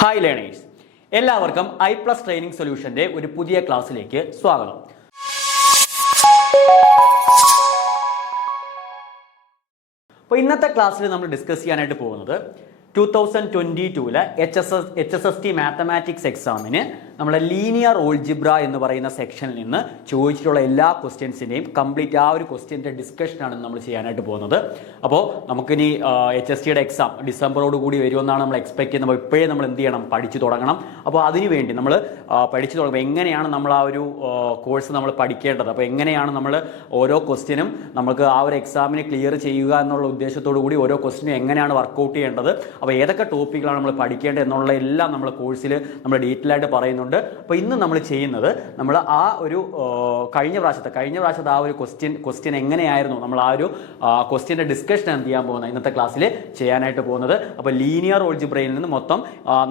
Hi learners, എല്ലാവർക്കും I+ training സൊല്യൂഷന്റെ ഒരു പുതിയ ക്ലാസ്സിലേക്ക് സ്വാഗതം. അപ്പോൾ ഇന്നത്തെ ക്ലാസ്സിൽ നമ്മൾ ഡിസ്കസ് ചെയ്യാനായിട്ട് പോകുന്നത് 2022 HSST മാത്തമാറ്റിക്സ് എക്സാമിന് നമ്മുടെ ലീനിയർ ഓൾജിബ്ര എന്ന് പറയുന്ന സെക്ഷനിൽ നിന്ന് ചോദിച്ചിട്ടുള്ള എല്ലാ ക്വസ്റ്റ്യൻസിൻ്റെയും കംപ്ലീറ്റ് ആ ഒരു ക്വസ്റ്റ്യൻ്റെ ഡിസ്കഷനാണ് നമ്മൾ ചെയ്യാനായിട്ട് പോകുന്നത്. അപ്പോൾ നമുക്കിനി HSTയുടെ എക്സാം ഡിസംബറോട് കൂടി വരുമെന്നാണ് നമ്മൾ എക്സ്പെക്ട് ചെയ്യുന്നത്. അപ്പോൾ ഇപ്പോഴേ നമ്മൾ എന്ത് ചെയ്യണം, പഠിച്ചു തുടങ്ങണം. അപ്പോൾ അതിനു വേണ്ടി നമ്മൾ പഠിച്ചു തുടങ്ങുമ്പോൾ എങ്ങനെയാണ് നമ്മൾ ആ ഒരു കോഴ്സ് നമ്മൾ പഠിക്കേണ്ടത്, അപ്പോൾ എങ്ങനെയാണ് നമ്മൾ ഓരോ ക്വസ്റ്റ്യനും നമുക്ക് ആ ഒരു എക്സാമിന് ക്ലിയർ ചെയ്യുക എന്നുള്ള ഉദ്ദേശത്തോടു കൂടി ഓരോ ക്വസ്റ്റ്യനും എങ്ങനെയാണ് വർക്കൗട്ട് ചെയ്യേണ്ടത്, അപ്പോൾ ഏതൊക്കെ ടോപ്പിക്കുകളാണ് നമ്മൾ പഠിക്കേണ്ടത് എന്നുള്ള എല്ലാം നമ്മൾ കോഴ്സിൽ നമ്മൾ ഡീറ്റെയിൽ ആയിട്ട് പറയുന്നുണ്ട്. അപ്പോൾ ഇന്ന് നമ്മൾ ചെയ്യുന്നത് നമ്മൾ ആ ഒരു കഴിഞ്ഞ പ്രാവശ്യത്തെ ആ ഒരു ക്വസ്റ്റ്യൻ എങ്ങനെയായിരുന്നു, നമ്മൾ ആ ഒരു ക്വസ്റ്റ്യൻ്റെ ഡിസ്കഷൻ എന്ത് ചെയ്യാൻ പോകുന്നത് ഇന്നത്തെ ക്ലാസ്സിൽ ചെയ്യാനായിട്ട് പോകുന്നത്. അപ്പോൾ ലീനിയർ ഓൾജിബ്രയിൽ നിന്ന് മൊത്തം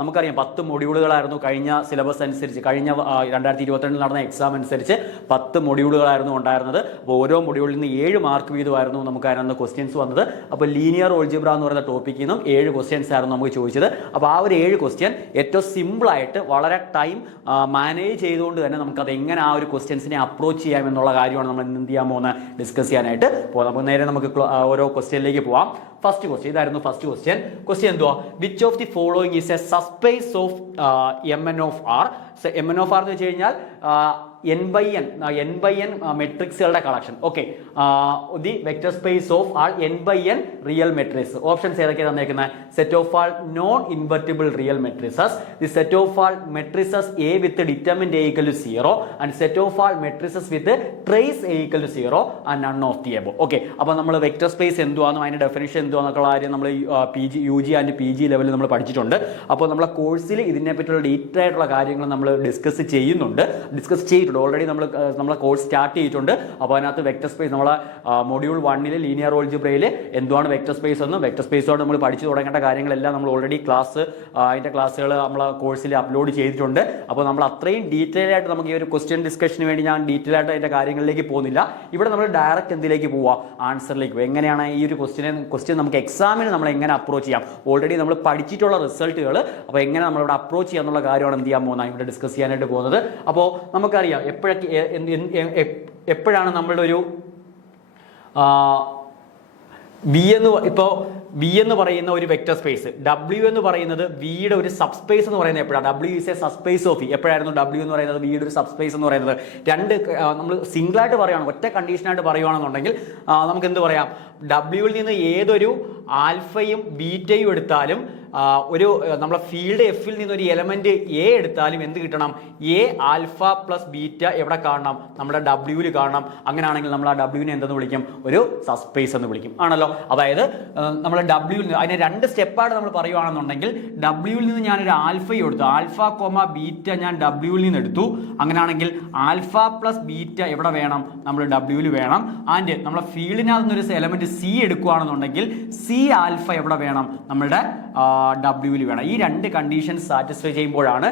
നമുക്കറിയാം 10 മൊഡ്യൂളുകളായിരുന്നു കഴിഞ്ഞ സിലബസ് അനുസരിച്ച്, കഴിഞ്ഞ 2022 നടന്ന എക്സാം അനുസരിച്ച് 10 മൊഡ്യൂളുകളായിരുന്നു ഉണ്ടായിരുന്നത്. അപ്പോൾ ഓരോ മൊഡ്യൂളിൽ നിന്ന് 7 മാർക്ക് വീതമായിരുന്നു നമുക്ക് അതിനകത്ത് ക്വസ്റ്റ്യൻസ് വന്നത്. അപ്പോൾ ലീനിയർ ഓൾജിബ്ര എന്ന് പറയുന്ന ടോപ്പിക്കിൽ നിന്നും 7 ക്വസ്റ്റ്യൻസ് ആയിരുന്നു നമുക്ക് ചോദിച്ചത്. അപ്പോൾ ആ ഒരു 7 ക്വസ്റ്റ്യൻ ഏറ്റവും സിമ്പിളായിട്ട് വളരെ ടൈം മാനേജ് ചെയ്തുകൊണ്ട് തന്നെ നമുക്കത് എങ്ങനെ ആ ഒരു ക്വസ്റ്റ്യൻസിനെ അപ്രോച്ച് ചെയ്യാം എന്നുള്ള കാര്യമാണ് നമ്മൾ എന്ത് ചെയ്യാൻ പോകുന്നത്, ഡിസ്കസ് ചെയ്യാനായിട്ട് പോകുന്നത്. അപ്പോൾ നേരെ നമുക്ക് ഓരോ ക്വസ്റ്റ്യനിലേക്ക് പോവാം. ഫസ്റ്റ് ക്വസ്റ്റ്യൻ ഇതായിരുന്നു. ഫസ്റ്റ് ക്വസ്റ്റ്യൻ എന്തുവാ? Which of the following is A subspace of MN of R. MN of R എന്ന് വെച്ച് കഴിഞ്ഞാൽ n/n മെട്രിക്സുകളുടെ കളക്ഷൻ. Okay, the vector space of all n/n real matrix. Options ഏതൊക്കെ തന്നേക്കുന്നത്? Set of all non invertible real matrices, the set of all matrices A with determinant A = 0 and set of all matrices with trace A = 0 and none of the above. Okay, അപ്പോൾ നമ്മൾ vector space എന്തുവാണെന്നും അതിന്റെ definition എന്തുവാന്നൊക്കെയുള്ള കാര്യം നമ്മൾ UG and PG ലെവലിൽ നമ്മൾ പഠിച്ചിട്ടുണ്ട്. അപ്പോൾ നമ്മളെ കോഴ്സിൽ ഇതിനെ പറ്റിയുള്ള ഡീറ്റെയിൽ ആയിട്ടുള്ള കാര്യങ്ങൾ നമ്മൾ ഡിസ്കസ് ചെയ്തിട്ടുണ്ട്. ഓൾറെഡി നമ്മളെ കോഴ്സ് സ്റ്റാർട്ട് ചെയ്തിട്ടുണ്ട്. അപ്പോൾ അതിനകത്ത് വെക്ടർ സ്പേസ് നമ്മളെ മൊഡ്യൂൾ 1 ലീനിയർ ഓൾജിബ്രയിൽ എന്തുവാണ് വെക്ടർ സ്പേസ് എന്നും വെക്ടർ സ്പേസോട് നമ്മൾ പഠിച്ചു തുടങ്ങേണ്ട കാര്യങ്ങളെല്ലാം നമ്മൾ ഓൾറെഡി അതിൻ്റെ ക്ലാസ്സുകൾ നമ്മളെ കോഴ്സിൽ അപ്ലോഡ് ചെയ്തിട്ടുണ്ട്. അപ്പോൾ നമ്മൾ അത്രയും ഡീറ്റെയിൽ ആയിട്ട് നമുക്ക് ഈ ഒരു ക്വസ്റ്റ്യൻ ഡിസ്കഷന് വേണ്ടി ഞാൻ ഡീറ്റെയിൽ ആയിട്ട് അതിൻ്റെ കാര്യങ്ങളിലേക്ക് പോകുന്നില്ല. ഇവിടെ നമ്മൾ ഡയറക്റ്റ് എന്തിലേക്ക് പോവാം, ആൻസറിലേക്ക് പോകും. എങ്ങനെയാണ് ഈ ഒരു ക്വസ്റ്റ്യൻ നമുക്ക് എക്സാമിന് നമ്മൾ എങ്ങനെ അപ്രോച്ച് ചെയ്യാം, ഓൾറെഡി നമ്മൾ പഠിച്ചിട്ടുള്ള റിസൾട്ടുകൾ, അപ്പോൾ എങ്ങനെ നമ്മളിവിടെ അപ്രോച്ച് ചെയ്യാം എന്നുള്ള കാര്യമാണ് എന്ത് ചെയ്യാൻ പോകുന്നത്, ഇവിടെ ഡിസ്കസ് ചെയ്യാനായിട്ട് പോകുന്നത്. അപ്പോൾ നമുക്കറിയാം എപ്പോഴാണ് നമ്മളുടെ ഒരു V എന്ന് പറയുന്ന ഒരു വെക്ടർ സ്പേസ്, W എന്ന് പറയുന്നത് വിയുടെ ഒരു സബ്സ്പേസ് എന്ന് പറയുന്നത് എപ്പോഴാണ്? W is A subspace of V. എപ്പോഴായിരുന്നു W എന്ന് പറയുന്നത് വിയുടെ ഒരു സബ്സ്പേസ് എന്ന് പറയുന്നത്? നമ്മൾ സിംഗിളായിട്ട് പറയുകയാണ്, ഒറ്റ കണ്ടീഷനായിട്ട് പറയുകയാണെന്നുണ്ടെങ്കിൽ നമുക്ക് എന്ത് പറയാം, Wയിൽ നിന്ന് ഏതൊരു ആൽഫയും ബീറ്റയും എടുത്താലും ഒരു നമ്മളെ ഫീൽഡ് Fൽ നിന്ന് ഒരു എലമെന്റ് A എടുത്താലും എന്ത് കിട്ടണം? A ആൽഫ പ്ലസ് ബീറ്റ എവിടെ കാണണം? നമ്മുടെ Wയിൽ കാണണം. അങ്ങനെയാണെങ്കിൽ നമ്മൾ ആ Wനെ എന്തെന്ന് വിളിക്കും? ഒരു സബ്സ്പേസ് എന്ന് വിളിക്കും, ആണല്ലോ. അതായത് നമ്മൾ Wയിൽ നിന്ന് അതിനെ 2 സ്റ്റെപ്പായിട്ട് നമ്മൾ പറയുകയാണെന്നുണ്ടെങ്കിൽ Wയിൽ നിന്ന് ഞാനൊരു ആൽഫയും എടുത്തു, ആൽഫ ബീറ്റ ഞാൻ Wയിൽ നിന്ന് എടുത്തു. അങ്ങനെയാണെങ്കിൽ ആൽഫ പ്ലസ് ബീറ്റ എവിടെ വേണം? നമ്മൾ Wയിൽ വേണം. ആൻഡ് നമ്മളെ ഫീൽഡിനകത്ത് നിന്നൊരു എലമെന്റ് C എടുക്കുകയാണെന്നുണ്ടെങ്കിൽ C ആൽഫ എവിടെ വേണം? നമ്മളുടെ Wയിൽ വേണം. ഈ 2 കണ്ടീഷൻ സാറ്റിസ്ഫൈ ചെയ്യുമ്പോഴാണ്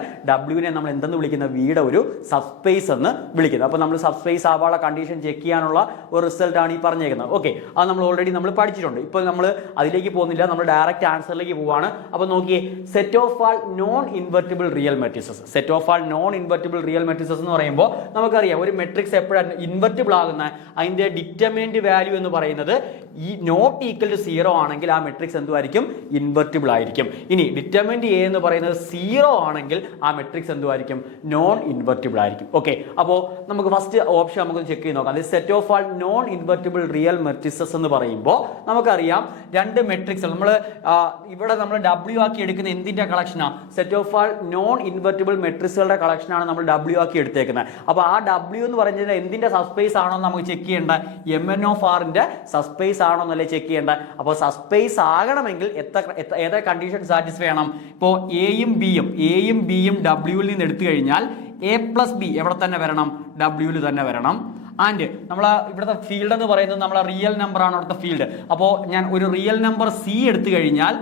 Wനെ നമ്മൾ എന്തെന്ന് വിളിക്കുന്നത്? വിയുടെ ഒരു സബ്സ്പേസ് എന്ന് വിളിക്കുന്നത്. അപ്പോൾ നമ്മൾ സബ്സ്പേസ് ആവാനുള്ള കണ്ടീഷൻ ചെക്ക് ചെയ്യാനുള്ള ഒരു റിസൾട്ടാണ് ഈ പറഞ്ഞേക്കുന്നത്. ഓക്കെ, അത് നമ്മൾ ഓൾറെഡി നമ്മൾ പഠിച്ചിട്ടുണ്ട്. ഇപ്പോൾ നമ്മൾ അതിലേക്ക് പോകുന്നില്ല, നമ്മൾ ഡയറക്റ്റ് ആൻസറിലേക്ക് പോവാണ്. അപ്പോൾ നോക്കിയേ, set of all non invertible real matrices. Set of all non invertible real matrices എന്ന് പറയുമ്പോൾ നമുക്കറിയാം ഒരു മെട്രിക്സ് എപ്പോഴാണ് ഇൻവെർട്ടിബിൾ ആകുന്ന അതിന്റെ ഡിറ്റർമിനന്റ് വാല്യൂ എന്ന് പറയുന്നത് ഈ നോട്ട് ഈക്വൽ ടു 0 ആണെങ്കിൽ ആ മെട്രിക്സ് എന്തുമായിരിക്കും? ഇൻവെർട്ടിബിൾ ആയിരിക്കും. ഇനി ഡിറ്റർമിനന്റ് A എന്ന് പറയുന്നത് 0 ആണെങ്കിൽ ആ മെട്രിക്സ് എന്തുമായിരിക്കും? നോൺ ഇൻവെർട്ടിബിൾ ആയിരിക്കും. ഓക്കെ, അപ്പോൾ നമുക്ക് ഫസ്റ്റ് ഓപ്ഷൻ നമുക്ക് ചെക്ക് ചെയ്ത് നോക്കാം. Set of all non invertible real matrices എന്ന് പറയുമ്പോൾ നമുക്കറിയാം 2 മെട്രിക്സ് ഇവിടെ നമ്മൾ W ആക്കി എടുക്കുന്ന എന്തിന്റെ കളക്ഷനാണ്? Set of all non invertible മെട്രിക്സുകളുടെ കളക്ഷനാണ് നമ്മൾ W ആക്കി എടുത്തേക്കുന്നത്. അപ്പോൾ ആ W എന്ന് പറയുന്നത് എന്തിന്റെ സബ്സ്പേസ് ആണോ നമുക്ക് ചെക്ക് ചെയ്യേണ്ട? MN of R ന്റെ സബ്സ്പേസ് ആണോ എന്നല്ലേ ചെക്ക് ചെയ്യേണ്ട. അപ്പോൾ സബ്സ്പേസ് ആകണമെങ്കിൽ ഏതൊക്കെ കണ്ടീഷൻ സാറ്റിസ്ഫൈ ചെയ്യണം? ഇപ്പോൾ എയും ബിയും Wയിൽ നിന്ന് എടുത്തു കഴിഞ്ഞാൽ A + B എവിടെ തന്നെ വരണം? Wയിൽ തന്നെ വരണം. ആൻഡ് നമ്മൾ ഇവിടുത്തെ ഫീൽഡ് എന്ന് പറയുന്നത് നമ്മളെ റിയൽ നമ്പർ ആണ് അവിടുത്തെ ഫീൽഡ്. അപ്പോൾ ഞാൻ ഒരു റിയൽ നമ്പർ C എടുത്തു കഴിഞ്ഞാൽ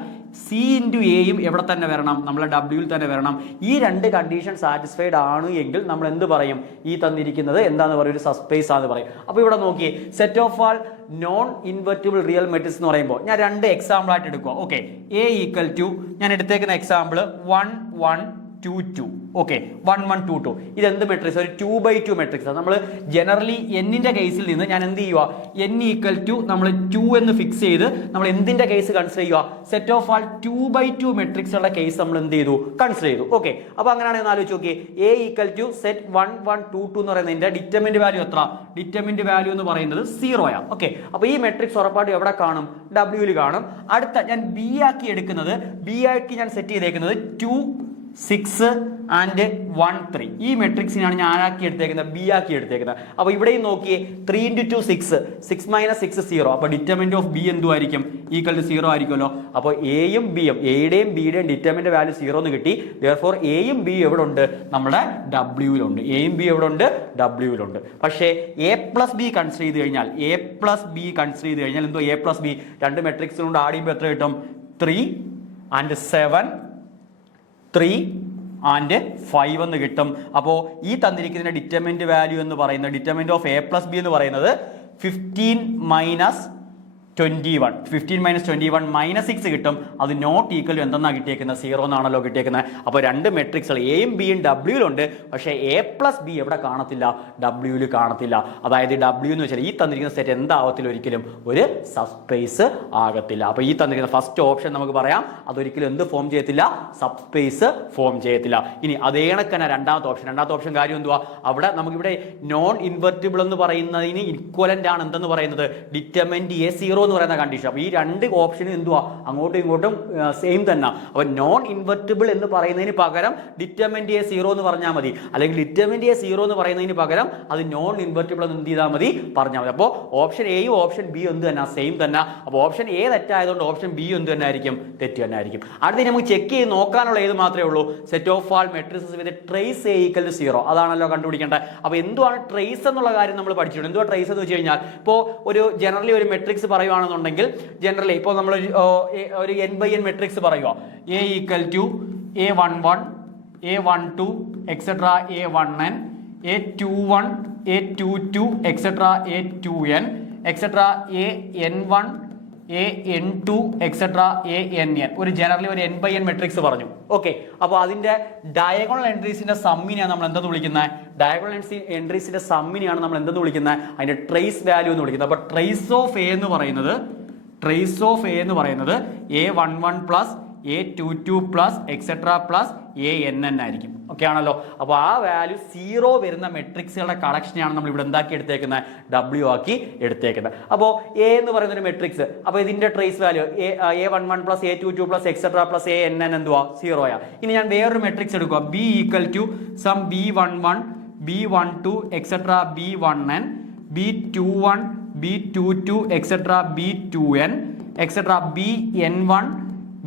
സി ഇൻറ്റു എയും എവിടെ തന്നെ വരണം, നമ്മളെ ഡബ്ല്യൂയിൽ തന്നെ വരണം. ഈ രണ്ട് കണ്ടീഷൻ സാറ്റിസ്ഫൈഡ് ആണ് എങ്കിൽ നമ്മൾ എന്ത് പറയും, ഈ തന്നിരിക്കുന്നത് എന്താന്ന് പറയും, ഒരു സബ്സ്പേസ് ആണെന്ന് പറയും. അപ്പോൾ ഇവിടെ നോക്കിയേ, set of all non invertible real matrix എന്ന് പറയുമ്പോൾ ഞാൻ രണ്ട് എക്സാമ്പിൾ ആയിട്ട് എടുക്കുക. ഓക്കെ, എ ഈക്വൽ ടു ഞാൻ എടുത്തേക്കുന്ന എക്സാമ്പിൾ 1 1 2 2. ഓക്കെ, 1 1 2 2. ഇതെന്ത് മെട്രിക്സ്, ഒരു 2/2 മെട്രിക്സ്. നമ്മൾ ജനറലി എന്നിന്റെ കേസിൽ നിന്ന് ഞാൻ എന്ത് ചെയ്യുക, n ഈക്വൽ ടു നമ്മൾ 2 എന്ന് ഫിക്സ് ചെയ്ത് നമ്മൾ എന്തിന്റെ കേസ് കൺസിഡർ ചെയ്യുക, സെറ്റ് ഓഫ് ആൾ 2/2 മെട്രിക്സ് ഉള്ള കേസ് നമ്മൾ എന്ത് ചെയ്തു, കൺസിഡർ ചെയ്തു. ഓക്കെ, അപ്പോൾ അങ്ങനെയാണെങ്കിൽ ആലോചിച്ച് നോക്കി, എ ഈക്വൽ ടു സെറ്റ് 1 1 2 2 എന്ന് പറയുന്നതിന്റെ ഡിറ്റർമിന്റ് വാല്യൂ എത്ര, ഡിറ്റർമിന്റ് വാല്യൂ എന്ന് പറയുന്നത് 0 ഓക്കെ, അപ്പോൾ ഈ മെട്രിക്സ് ഉറപ്പായിട്ടും എവിടെ കാണും, ഡബ്ല്യൂയിൽ കാണും. അടുത്ത ഞാൻ ബി ആക്കി എടുക്കുന്നത്, ബി ആക്കി ഞാൻ സെറ്റ് ചെയ്തേക്കുന്നത് 2 6 and 1 3. ഈ മെട്രിക്സിനാണ് ഞാൻ ആക്കി എടുത്തേക്കുന്നത്, ബി ആക്കി എടുത്തേക്കുന്നത്. അപ്പോൾ ഇവിടെയും നോക്കിയേ, 3 into 2 6, 6 minus 6 0. അപ്പോൾ ഡിറ്റർമിന്റ് ഓഫ് ബി എന്തുമായിരിക്കും, ഈക്വൽ ടു 0 ആയിരിക്കുമല്ലോ. അപ്പോൾ എയും ബിയും, എയുടെയും ബിയുടെയും ഡിറ്റർമിന്റ് വാല്യൂ 0 എന്ന് കിട്ടി. therefore എയും ബി എവിടെ ഉണ്ട്, നമ്മുടെ ഡബ്ല്യൂയിലുണ്ട്. എയും ബി എവിടെ ഉണ്ട്, ഡബ്ല്യൂയിലുണ്ട്. പക്ഷേ എ പ്ലസ് ബി കൺസിഡർ ചെയ്ത് കഴിഞ്ഞാൽ, എ പ്ലസ് ബി കൺസിഡർ ചെയ്ത് കഴിഞ്ഞാൽ എന്തോ, എ പ്ലസ് ബി രണ്ട് മെട്രിക്സിലുണ്ട് ആഡ് ചെയ്യുമ്പോൾ എത്ര കിട്ടും, 3 and 7 3 and 5 എന്ന് കിട്ടും. അപ്പോൾ ഈ തന്നിരിക്കുന്ന ഡിറ്റർമിന്റ് വാല്യൂ എന്ന് പറയുന്നത്, determinant of A plus B എന്ന് പറയുന്നത് 15 minus 21, 15 minus 21 minus 6 കിട്ടും. അത് നോട്ട് ഈക്വൽ എന്തെന്നാണ് കിട്ടിയേക്കുന്നത്, 0 എന്നാണല്ലോ കിട്ടിയേക്കുന്നത്. അപ്പോൾ രണ്ട് മെട്രിക്സുകൾ എയും ബിയും ഡബ്ല്യൂയിലുണ്ട്. പക്ഷേ എ പ്ലസ് ബി എവിടെ കാണത്തില്ല, ഡബ്ല്യൂയിൽ കാണത്തില്ല. അതായത് ഡബ്ല്യൂ എന്ന് വെച്ചാൽ ഈ തന്നിരിക്കുന്ന സെറ്റ് എന്താവത്തില്ല, ഒരിക്കലും ഒരു സബ്സ്പേസ് ആകത്തില്ല. അപ്പോൾ ഈ തന്നിരിക്കുന്ന ഫസ്റ്റ് ഓപ്ഷൻ നമുക്ക് പറയാം, അതൊരിക്കലും എന്ത് ഫോം ചെയ്യത്തില്ല, സബ്സ്പേസ് ഫോം ചെയ്യത്തില്ല. ഇനി അതേ കണക്കന്നെ രണ്ടാമത്തെ ഓപ്ഷൻ കാര്യം എന്തുവാ, അവിടെ നമുക്കിവിടെ നോൺ ഇൻവെർട്ടിബിൾ എന്ന് പറയുന്നതിന് ഇക്വലന്റ് ആണ് എന്തെന്ന് പറയുന്നത്, ഡിറ്റർമിന്റ് എ 0 എന്ന് പറയുന്ന കണ്ടീഷൻ. അപ്പോൾ ഈ രണ്ട് ഓപ്ഷനും എന്തുവാ, അങ്ങോട്ടും ഇങ്ങോട്ടും സെയിം തന്നെ. അപ്പോൾ നോൺ ഇൻവെർട്ടിബിൾ എന്ന് പറയുന്നതിന് പകരം ഡിറ്റർമിന്റ് എ 0 എന്ന് പറഞ്ഞാൽ മതി, അല്ലെങ്കിൽ ഡിറ്റർമിന്റ് എ 0 എന്ന് പറയുന്നതിന് പകരം അത് നോൺ ഇൻവെർട്ടിബിൾ എന്ന് എന്ത് ചെയ്താൽ മതി, പറഞ്ഞാൽ മതി. അപ്പോൾ ഓപ്ഷൻ എയും ഓപ്ഷൻ ബി എന്ത് തന്നെ, സെയിം തന്നെ. അപ്പോൾ ഓപ്ഷൻ എ തെറ്റായതുകൊണ്ട് ഓപ്ഷൻ ബി എന്ത് തന്നെ ആയിരിക്കും, തെറ്റ് തന്നെ ആയിരിക്കും. അടുത്ത നമുക്ക് ചെക്ക് ചെയ്ത് നോക്കാനുള്ള ഏത് മാത്രമേ ഉള്ളൂ, set of all matrix with trace A equal to 0. അതാണല്ലോ കണ്ടുപിടിക്കേണ്ടത്. അപ്പോൾ എന്തുവാണ് ട്രേസ് എന്നുള്ള കാര്യം നമ്മൾ പഠിച്ചിട്ടുണ്ട്. എന്തുവാ ട്രേസ് എന്ന് വെച്ച് കഴിഞ്ഞാൽ, ഇപ്പോൾ ഒരു ജനറലി ഒരു മെട്രിക്സ് പറയുവാണെന്നുണ്ടെങ്കിൽ, ജനറലി ഇപ്പോൾ നമ്മൾ ഒരു n/n മെട്രിക്സ് പറയുക, A equal to A11 A12 etcetera A1n A21 A22 etcetera A2n etcetera AN1 AN2 etcetera ANN. ഒരു ജനറലി ഒരു n/n മെട്രിക്സ് പറഞ്ഞു. ഓക്കെ, അപ്പോൾ അതിന്റെ ഡയഗണൽ എൻട്രീസിന്റെ സമ്മിനെയാണ് നമ്മൾ എന്തെന്ന് വിളിക്കുന്നത്, ഡയഗണൽ എൻട്രീസിന്റെ സമ്മിനെയാണ് നമ്മൾ എന്തെന്ന് വിളിക്കുന്നത്, അതിന്റെ ട്രേസ് വാല്യൂ എന്ന് വിളിക്കുന്നത്. അപ്പോൾ ട്രേസ് ഓഫ് എ എന്ന് പറയുന്നത് A11 plus A22 plus etcetera plus ANN ആയിരിക്കും. ഓക്കെ ആണല്ലോ. അപ്പോൾ ആ വാല്യൂ 0 വരുന്ന മെട്രിക്സുകളുടെ കളക്ഷനെയാണ് നമ്മൾ ഇവിടെ എന്താക്കി എടുത്തേക്കുന്നത്, W ആക്കി എടുത്തേക്കുന്നത്. അപ്പോൾ എ എന്ന് പറയുന്ന ഒരു മെട്രിക്സ്, അപ്പോൾ ഇതിന്റെ trace value A11 plus A22 plus etcetera plus ANN എന്തുവാ, 0 ആ. ഇനി ഞാൻ വേറൊരു മെട്രിക്സ് എടുക്കുക, B equal to some B11 B12 etcetera B1n B21 B22 etcetera B2n etcetera BN1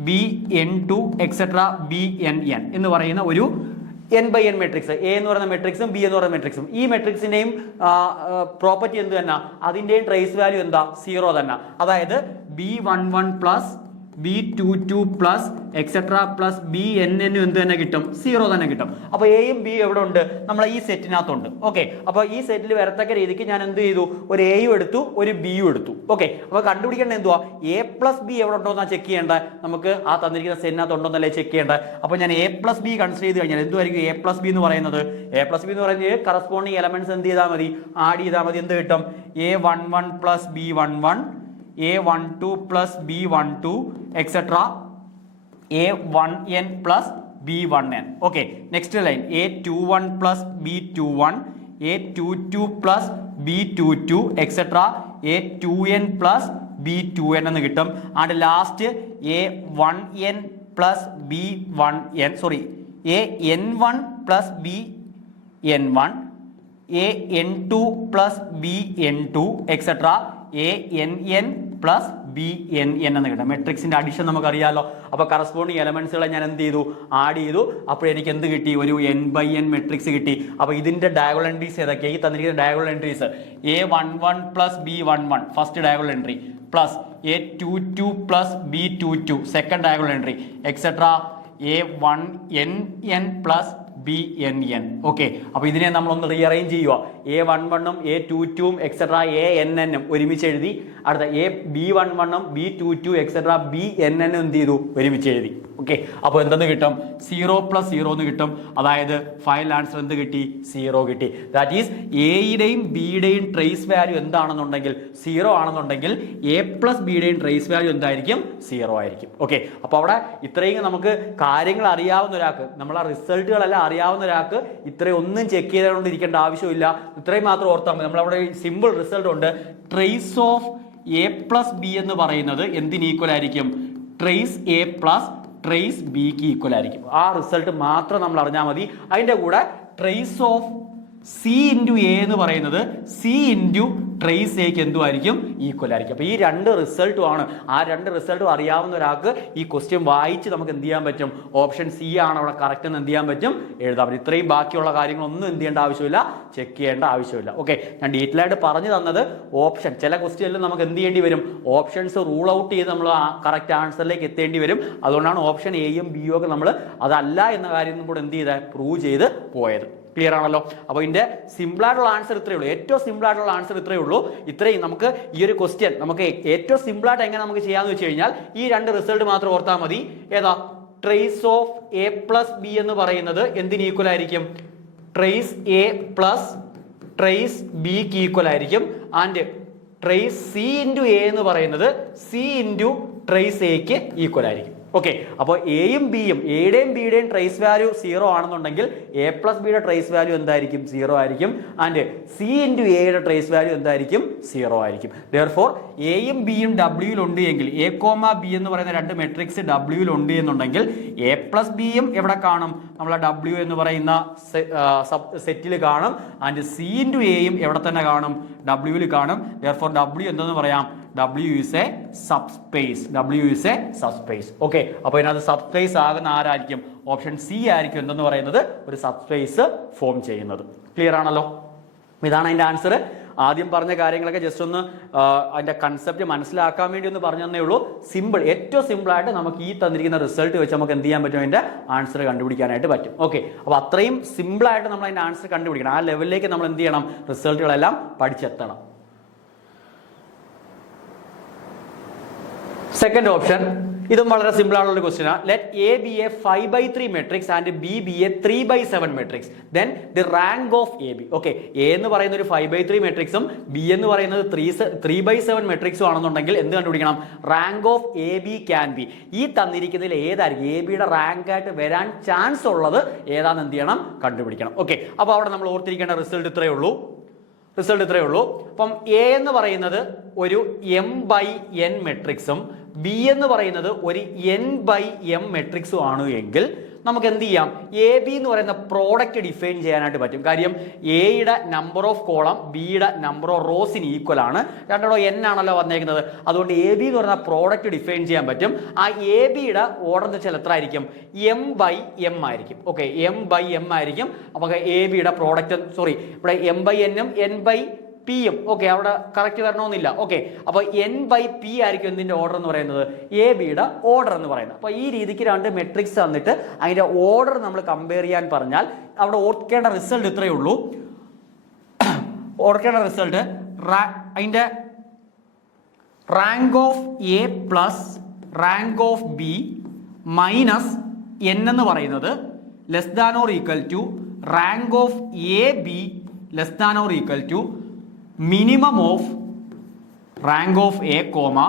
BN2 etcetera BNN എന്ന് പറയുന്ന ഒരു n/n മെട്രിക്സ്. എ എന്ന് പറയുന്ന മെട്രിക്സും ബി എന്ന് പറയുന്ന മെട്രിക്സും, ഈ മെട്രിക്സിന്റെയും പ്രോപ്പർട്ടി എന്ത് തന്നെ, അതിന്റെയും ട്രേസ് വാല്യൂ എന്താ, 0 തന്നെ. അതായത് B11 plus B22 plus etcetera plus BNN എന്ത് തന്നെ കിട്ടും, 0 തന്നെ കിട്ടും. അപ്പോൾ എയും ബി എവിടെ ഉണ്ട്, നമ്മളെ ഈ സെറ്റിനകത്തുണ്ട്. ഓക്കെ, അപ്പോൾ ഈ സെറ്റിൽ വരത്തക്ക രീതിക്ക് ഞാൻ എന്ത് ചെയ്തു, ഒരു എയും എടുത്തു ഒരു ബിയും എടുത്തു. ഓക്കെ, അപ്പോൾ കണ്ടുപിടിക്കേണ്ടത് എന്തുവാ, എ പ്ലസ് ബി എവിടെ ഉണ്ടോ എന്നാ ചെക്ക് ചെയ്യേണ്ടത്, നമുക്ക് ആ തന്നിരിക്കുന്ന സെറ്റിനകത്ത് ഉണ്ടോന്നല്ലേ ചെക്ക് ചെയ്യേണ്ടത്. അപ്പോൾ ഞാൻ എ പ്ലസ് ബി കൺസിഡർ ചെയ്ത് കഴിഞ്ഞാൽ എന്തുമായിരിക്കും എ പ്ലസ് ബി എന്ന് പറയുന്നത്, എ പ്ലസ് ബി എന്ന് പറയുന്നത് കറസ്പോണ്ടിങ് എലമെന്റ്സ് എന്ത് ചെയ്താൽ മതി, ആഡ് ചെയ്താൽ മതി. എന്ത് കിട്ടും, A11 plus B11 A12 plus B12 etcetera A1n plus B1n. Okay, next line A21 plus B21 A22 plus B22 etcetera A2n plus B2n എന്ന് കിട്ടും. And last A1n plus B1n AN1 plus BN1 AN2 plus BN2 etcetera ANN plus BNN എന്ന് കിട്ടും. മെട്രിക്സിന്റെ addition നമുക്കറിയാമല്ലോ. അപ്പോൾ corresponding എലമെന്റ്സുകളെ ഞാൻ എന്ത് ചെയ്തു, ആഡ് ചെയ്തു. അപ്പോൾ എനിക്ക് എന്ത് കിട്ടി, ഒരു n/n മെട്രിക്സ് കിട്ടി. അപ്പോൾ ഇതിന്റെ ഡയഗണൽ എൻട്രീസ് ഏതൊക്കെയാണ്? ഈ തന്നിരിക്കുന്ന diagonal entries A11 plus B11 first diagonal entry, plus A22 plus B22 second diagonal entry, etcetera A1nn plus BNN. Okay, അപ്പോൾ ഇതിനെ നമ്മളൊന്ന് റീഅറേഞ്ച് ചെയ്യുക. A11ഉം A22ഉം എക്സെട്ര ANN ഒരുമിച്ച് എഴുതി. അടുത്ത B11ഉം B22 എക്സെട്ര BNN എന്ത് ചെയ്തു, ഒരുമിച്ച് എഴുതി. ഓക്കെ, അപ്പോൾ എന്തെന്ന് കിട്ടും, 0 പ്ലസ് 0 എന്ന് കിട്ടും. അതായത് ഫൈനൽ ആൻസർ എന്ത് കിട്ടി, 0 കിട്ടി. ദാറ്റ് ഈസ് എയുടെയും ബിയുടെയും ട്രേസ് വാല്യൂ എന്താണെന്നുണ്ടെങ്കിൽ 0 ആണെന്നുണ്ടെങ്കിൽ A പ്ലസ് ബിയുടെയും ട്രേസ് വാല്യൂ എന്തായിരിക്കും, 0 ആയിരിക്കും. ഓക്കെ, അപ്പോൾ അവിടെ ഇത്രയും നമുക്ക് കാര്യങ്ങൾ അറിയാവുന്ന ഒരാൾക്ക്, നമ്മളെ റിസൾട്ടുകളെല്ലാം അറിയാവുന്ന ഒരാൾക്ക് ഇത്രയും ഒന്നും ചെക്ക് ചെയ്തുകൊണ്ടിരിക്കേണ്ട ആവശ്യമില്ല. ഇത്രയും മാത്രം ഓർത്താൽ മതി. നമ്മളവിടെ സിമ്പിൾ റിസൾട്ട് ഉണ്ട്. Trace of A plus B എന്ന് പറയുന്നത് എന്തിന് ഈക്വൽ ആയിരിക്കും, ട്രേസ് A പ്ലസ് ട്രേസ് ബിക്ക് ഈക്വൽ ആയിരിക്കും. ആ റിസൾട്ട് മാത്രം നമ്മൾ അറിഞ്ഞാൽ മതി. അതിൻ്റെ കൂടെ trace of C into A എന്ന് പറയുന്നത് C ഇൻറ്റു ട്രേസ് എക്ക് എന്തുമായിരിക്കും, ഈക്വൽ ആയിരിക്കും. അപ്പോൾ ഈ രണ്ട് റിസൾട്ടും ആണ്. ആ രണ്ട് റിസൾട്ടും അറിയാവുന്ന ഒരാൾക്ക് ഈ ക്വസ്റ്റ്യൻ വായിച്ച് നമുക്ക് എന്ത് ചെയ്യാൻ പറ്റും, ഓപ്ഷൻ C ആണ് അവിടെ കറക്റ്റ് എന്ന് എന്ത് ചെയ്യാൻ പറ്റും, എഴുതാൻ പറ്റും. ഇത്രയും ബാക്കിയുള്ള കാര്യങ്ങളൊന്നും എന്ത് ചെയ്യേണ്ട ആവശ്യമില്ല, ചെക്ക് ചെയ്യേണ്ട ആവശ്യമില്ല. ഓക്കെ, ഞാൻ ഡീറ്റെയിൽ ആയിട്ട് പറഞ്ഞു തന്നത് ഓപ്ഷൻ, ചില ക്വസ്റ്റ്യനിൽ നമുക്ക് എന്ത് ചെയ്യേണ്ടി വരും, ഓപ്ഷൻസ് റൂൾ ഔട്ട് ചെയ്ത് നമ്മൾ കറക്റ്റ് ആൻസറിലേക്ക് എത്തേണ്ടി വരും. അതുകൊണ്ടാണ് ഓപ്ഷൻ എയും ബിയും ഒക്കെ നമ്മൾ അതല്ല എന്ന കാര്യം കൂടെ എന്ത് ചെയ്ത് പ്രൂവ് ചെയ്ത് പോയത്. ക്ലിയർ ആണല്ലോ. അപ്പോൾ ഇതിന്റെ സിമ്പിൾ ആയിട്ടുള്ള ആൻസർ ഇത്രയേ ഉള്ളൂ. ഏറ്റവും സിമ്പിൾ ആയിട്ടുള്ള ആൻസർ ഇത്രയേ ഉള്ളൂ. ഇത്രയും നമുക്ക് ഈ ഒരു ക്വസ്റ്റ്യൻ നമുക്ക് ഏറ്റവും സിമ്പിൾ ആയിട്ട് എങ്ങനെ നമുക്ക് ചെയ്യാന്ന് വെച്ച് കഴിഞ്ഞാൽ ഈ രണ്ട് റിസൾട്ട് മാത്രം ഓർത്താൽ മതി. ഏതാ, trace of A plus B എന്ന് പറയുന്നത് എന്തിന് ഈക്വൽ ആയിരിക്കും, ട്രേസ് A പ്ലസ് ട്രേസ് ബിക്ക് ഈക്വൽ ആയിരിക്കും. And trace C into A എന്ന് പറയുന്നത് C ഇൻറ്റു ട്രേസ് എക്ക് ഈക്വൽ ആയിരിക്കും. ഓക്കെ, അപ്പോൾ എയും ബിയും, എയുടെയും ബിയുടെയും ട്രേസ് വാല്യൂ 0 ആണെന്നുണ്ടെങ്കിൽ A പ്ലസ് ബിയുടെ ട്രേസ് വാല്യൂ എന്തായിരിക്കും, 0 ആയിരിക്കും. ആൻഡ് C ഇൻറ്റു എയുടെ ട്രേസ് വാല്യൂ എന്തായിരിക്കും, 0 ആയിരിക്കും. ദെയർഫോർ എയും ബിയും ഡബ്ല്യൂയിൽ ഉണ്ട് എങ്കിൽ, A, B എന്ന് പറയുന്ന രണ്ട് മെട്രിക്സ് ഡബ്ല്യൂയിൽ ഉണ്ട് എന്നുണ്ടെങ്കിൽ A പ്ലസ് ബിയും എവിടെ കാണും, നമ്മളെ W എന്ന് പറയുന്ന സെറ്റിൽ കാണും. ആൻഡ് C ഇൻറ്റു എയും എവിടെ തന്നെ കാണും, ഡബ്ല്യൂയിൽ കാണും. ദെയർഫോർ W എന്തെന്ന് പറയാം, W is a subspace. W is a subspace. Okay, അപ്പോൾ ഇതിനകത്ത് സബ്സ്പേസ് ആകുന്ന ആരായിരിക്കും, ഓപ്ഷൻ C ആയിരിക്കും എന്തെന്ന് പറയുന്നത്, ഒരു സബ്സ്പേസ് ഫോം ചെയ്യുന്നത്. ക്ലിയർ ആണല്ലോ. ഇതാണ് അതിൻ്റെ ആൻസർ. ആദ്യം പറഞ്ഞ കാര്യങ്ങളൊക്കെ ജസ്റ്റ് ഒന്ന് അതിൻ്റെ കൺസെപ്റ്റ് മനസ്സിലാക്കാൻ വേണ്ടി ഒന്ന് പറഞ്ഞു തന്നേ ഉള്ളൂ. സിമ്പിൾ, ഏറ്റവും സിമ്പിളായിട്ട് നമുക്ക് ഈ തന്നിരിക്കുന്ന റിസൾട്ട് വെച്ച് നമുക്ക് എന്ത് ചെയ്യാൻ പറ്റും, അതിൻ്റെ ആൻസർ കണ്ടുപിടിക്കാനായിട്ട് പറ്റും. ഓക്കെ, അപ്പോൾ അത്രയും സിമ്പിളായിട്ട് നമ്മൾ അതിൻ്റെ ആൻസർ കണ്ടുപിടിക്കണം. ആ ലെവലിലേക്ക് നമ്മൾ എന്ത് ചെയ്യണം, റിസൾട്ടുകളെല്ലാം പഠിച്ചെത്തണം. സെക്കൻഡ് ഓപ്ഷൻ, ഇതും വളരെ സിമ്പിൾ ആയിട്ടുള്ള ഒരു ക്വസ്റ്റ്യൻ ആണ്. Let A be a 5/3 matrix and B be a 3/7 matrix, then the rank of AB. Okay, A എന്ന് പറയുന്ന ഒരു 5/3 മെട്രിക്സും B എന്ന് പറയുന്നത് 3/7 മെട്രിക്സും ആണെന്നുണ്ടെങ്കിൽ എന്ത് കണ്ടുപിടിക്കണം, rank of AB can be. ഈ തന്നിരിക്കുന്നതിൽ ഏതായിരിക്കും എ ബിയുടെ റാങ്ക് ആയിട്ട് വരാൻ ചാൻസ് ഉള്ളത് ഏതാണെന്ന് എന്ത് ചെയ്യണം, കണ്ടുപിടിക്കണം. ഓക്കെ, അപ്പോൾ അവിടെ നമ്മൾ ഓർത്തിരിക്കേണ്ട റിസൾട്ട് ഇത്രയേ ഉള്ളൂ. അപ്പം A എന്ന് പറയുന്നത് ഒരു M/N മെട്രിക്സും B എന്ന് പറയുന്നത് ഒരു N/M മെട്രിക്സും ആണ് എങ്കിൽ നമുക്ക് എന്ത് ചെയ്യാം, എ ബി എന്ന് പറയുന്ന പ്രോഡക്റ്റ് ഡിഫൈൻ ചെയ്യാനായിട്ട് പറ്റും. കാര്യം എയുടെ നമ്പർ ഓഫ് കോളം ബിയുടെ നമ്പർ ഓഫ് റോസിന് ഈക്വൽ ആണ്. രണ്ടോ N ആണല്ലോ വന്നേക്കുന്നത്. അതുകൊണ്ട് എ ബി എന്ന് പറയുന്ന പ്രോഡക്റ്റ് ഡിഫൈൻ ചെയ്യാൻ പറ്റും. ആ എ ബിയുടെ ഓർഡർ എന്ന് വെച്ചാൽ എത്ര ആയിരിക്കും, M/M ആയിരിക്കും. ഓക്കെ, M/M ആയിരിക്കും. അപ്പോൾ എ ബിയുടെ പ്രോഡക്റ്റ്, സോറി, ഇവിടെ M/N-ഉം N/P-യും ഓക്കെ, അവിടെ കറക്റ്റ് വരണമെന്നില്ല. ഓക്കെ, അപ്പോൾ N/P ആയിരിക്കും എന്തിൻ്റെ ഓർഡർ എന്ന് പറയുന്നത്, എ ബിയുടെ ഓർഡർ എന്ന് പറയുന്നത്. അപ്പോൾ ഈ രീതിക്ക് രണ്ട് മെട്രിക്സ് തന്നിട്ട് അതിൻ്റെ ഓർഡർ നമ്മൾ കമ്പയർ ചെയ്യാൻ പറഞ്ഞാൽ അവിടെ ഓർക്കേണ്ട റിസൾട്ട് ഇത്രയേ ഉള്ളൂ. ഓർക്കേണ്ട റിസൾട്ട് അതിൻ്റെ rank of A plus rank of B minus N എന്ന് പറയുന്നത് less than or equal to rank of A B less than or equal to minimum of rank of A comma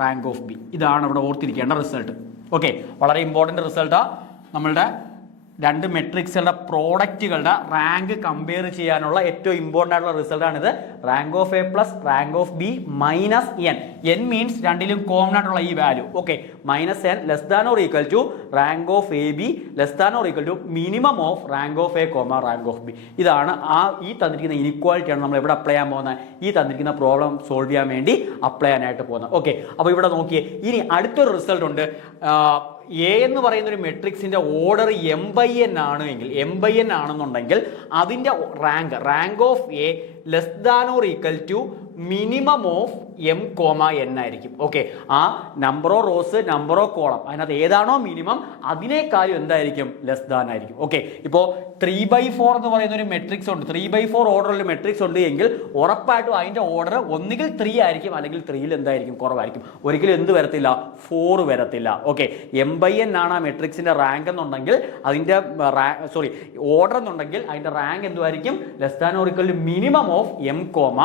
rank of B. ഇതാണ് ഇവിടെ ഓർത്തിരിക്കേണ്ട result. Okay, വളരെ important റിസൾട്ടാണ്. നമ്മളുടെ രണ്ട് മെട്രിക്സുകളുടെ പ്രോഡക്റ്റുകളുടെ റാങ്ക് കമ്പയർ ചെയ്യാനുള്ള ഏറ്റവും ഇമ്പോർട്ടൻ്റ് ആയിട്ടുള്ള റിസൾട്ട് ആണിത്. Rank of A plus rank of B minus N. N means രണ്ടിലും കോമൺ ആയിട്ടുള്ള ഈ value. Okay, minus N less than or equal to rank of A B less than or equal to minimum of rank of A comma rank of B. ഇതാണ് ഈ തന്നിരിക്കുന്ന ഇനിക്വാലിറ്റിയാണ് നമ്മൾ എവിടെ apply ചെയ്യാൻ പോകുന്നത്, ഈ തന്നിരിക്കുന്ന പ്രോബ്ലം സോൾവ് ചെയ്യാൻ വേണ്ടി അപ്ലൈ ചെയ്യാനായിട്ട് പോകുന്നത്. ഓക്കെ, അപ്പോൾ ഇവിടെ നോക്കിയേ, ഇനി അടുത്തൊരു റിസൾട്ട് ഉണ്ട്. എ എന്ന് പറയുന്ന ഒരു മെട്രിക്സിന്റെ ഓർഡർ എം ബൈ എൻ ആണ് എങ്കിൽ, എം ബൈ എൻ ആണെന്നുണ്ടെങ്കിൽ അതിന്റെ rank of A less than or equal to minimum of M comma N ആയിരിക്കും. ഓക്കെ, ആ number of rows number of column അതിനകത്ത് ഏതാണോ മിനിമം അതിനേക്കാളും എന്തായിരിക്കും, ലെസ് ദാൻ ആയിരിക്കും. ഓക്കെ, ഇപ്പോൾ 3/4 എന്ന് പറയുന്ന ഒരു മെട്രിക്സ് ഉണ്ട്, 3/4 ഓർഡറിൽ മെട്രിക്സ് ഉണ്ട് എങ്കിൽ ഉറപ്പായിട്ടും അതിന്റെ ഓർഡർ ഒന്നുകിൽ 3 ആയിരിക്കും അല്ലെങ്കിൽ 3ൽ എന്തായിരിക്കും, കുറവായിരിക്കും. ഒരിക്കലും എന്ത് വരത്തില്ല, 4 വരത്തില്ല. ഓക്കെ, എം ബൈ എൻ ആണ് ആ മെട്രിക്സിന്റെ റാങ്ക് എന്നുണ്ടെങ്കിൽ അതിന്റെ ഓർഡർ എന്നുണ്ടെങ്കിൽ അതിന്റെ റാങ്ക് എന്തുമായിരിക്കും, less than or equal to minimum of M comma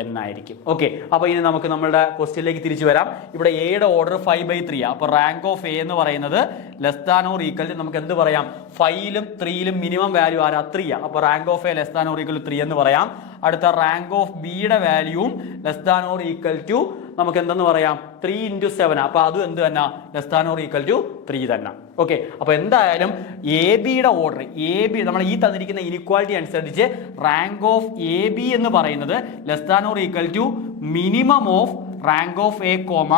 N ആയിരിക്കും. ഓക്കെ, അപ്പൊ ഇനി നമുക്ക് നമ്മളുടെ ക്വസ്റ്റ്യനിലേക്ക് തിരിച്ചു വരാം. ഇവിടെ എയുടെ ഓർഡർ 5/3 ആ. അപ്പൊ റാങ്ക് ഓഫ് എ എന്ന് പറയുന്നത് less than or equal to നമുക്ക് എന്ത് പറയാം, 5ലും 3ലും മിനിമം വാല്യൂ ആരാ, 3 ആ. അപ്പൊ rank of A less than or equal to 3 എന്ന് പറയാം. അടുത്ത റാങ്ക് ഓഫ് ബിയുടെ വാല്യൂവും less than or equal to നമുക്ക് എന്തെന്ന് പറയാം, 3 × 7. അപ്പൊ അതും എന്ത് തന്നെ, less than or equal to 3 തന്നെ. ഓക്കെ, അപ്പൊ എന്തായാലും എ ബിയുടെ ഓർഡർ, എ ബി നമ്മൾ ഈ തന്നിരിക്കുന്ന ഇനിക്വാലിറ്റി അനുസരിച്ച് റാങ്ക് ഓഫ് എ ബി എന്ന് പറയുന്നത് less than or equal to minimum of rank of A comma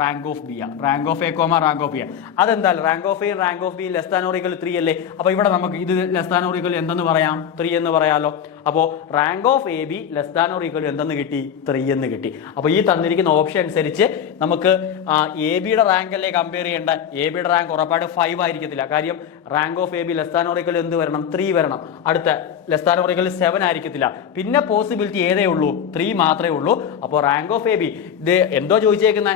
rank of B ആ. Rank of A comma rank of B ആ. അതെന്തായാലും rank of A rank of B less than or equal 3 അല്ലേ. അപ്പൊ ഇവിടെ നമുക്ക് ഇത് less than or equal എന്തെന്ന് പറയാം, 3 എന്ന് പറയാലോ. അപ്പോൾ rank of A B less than or equal എന്തെന്ന് കിട്ടി, 3 എന്ന് കിട്ടി. അപ്പോൾ ഈ തന്നിരിക്കുന്ന ഓപ്ഷൻ അനുസരിച്ച് നമുക്ക് എ ബിയുടെ റാങ്ക് അല്ലേ കമ്പയർ ചെയ്യേണ്ട. എ ബിയുടെ റാങ്ക് ഉറപ്പായിട്ട് 5 ആയിരിക്കത്തില്ല. കാര്യം rank of A B less than or equal എന്ത് വരണം, 3 വരണം. അടുത്ത ലെസ് ദാൻ ഓർ ഈക്വൽ 7 ആയിരിക്കത്തില്ല. പിന്നെ പോസിബിലിറ്റി ഏതേ ഉള്ളൂ, 3 മാത്രമേ ഉള്ളൂ. അപ്പോൾ റാങ്ക് ഓഫ് എ ബി ഇത് എന്തോ ചോദിച്ചേക്കുന്ന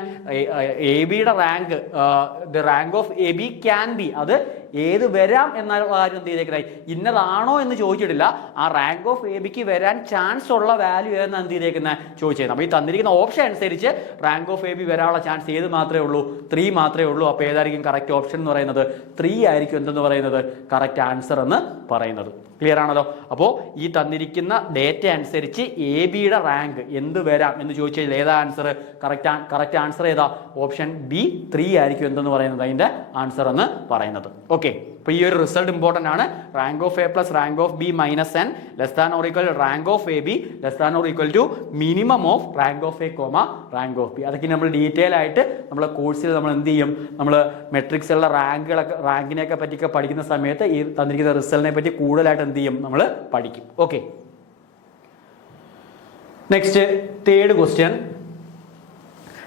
എ ബിയുടെ rank, the rank of A B can be, അത് ഏത് വരാം എന്ന കാര്യം എന്ത് ചെയ്തേക്കുന്നത്, ഇന്നതാണോ എന്ന് ചോദിച്ചിട്ടില്ല. ആ റാങ്ക് ഓഫ് എ ബിക്ക് വരാൻ ചാൻസ് ഉള്ള വാല്യൂ ഏതെന്ന് എന്ത് ചെയ്തേക്കുന്നത്, ചോദിച്ചേക്കുന്നത്. അപ്പോൾ ഈ തന്നിരിക്കുന്ന ഓപ്ഷൻ അനുസരിച്ച് റാങ്ക് ഓഫ് എ ബി വരാനുള്ള ചാൻസ് ഏത് മാത്രമേ ഉള്ളൂ, 3 മാത്രമേ ഉള്ളൂ. അപ്പോൾ ഏതായിരിക്കും കറക്റ്റ് ഓപ്ഷൻ എന്ന് പറയുന്നത്, 3 ആയിരിക്കും എന്തെന്ന് പറയുന്നത്, കറക്റ്റ് ആൻസർ എന്ന് പറയുന്നത്. ക്ലിയർ ആണല്ലോ. അപ്പോൾ ഈ തന്നിരിക്കുന്ന ഡേറ്റ അനുസരിച്ച് എ ബിയുടെ റാങ്ക് എന്ത് വരാം എന്ന് ചോദിച്ചാൽ ഏതാ ആൻസർ, കറക്റ്റ് ആൻസർ ഏതാ, ഓപ്ഷൻ ബി 3 ആയിരിക്കും എന്തെന്ന് പറയുന്നത് അതിന്റെ ആൻസർ എന്ന് പറയുന്നത്. ഓക്കെ, അപ്പോൾ ഈ ഒരു റിസൾട്ട് ഇമ്പോർട്ടൻ്റ് ആണ്. Rank of A plus rank of B minus N less than or equal rank of A B less than or equal to minimum of rank of A comma rank of B. അതൊക്കെ നമ്മൾ detail ആയിട്ട് നമ്മളെ കോഴ്സിൽ നമ്മൾ എന്ത് ചെയ്യും, നമ്മൾ മെട്രിക്സുള്ള റാങ്കിനെയൊക്കെ പറ്റിയൊക്കെ പഠിക്കുന്ന സമയത്ത് ഈ തന്നിരിക്കുന്ന റിസൾട്ടിനെ പറ്റി കൂടുതലായിട്ട് എന്ത് ചെയ്യും, നമ്മൾ പഠിക്കും. Okay, next third question.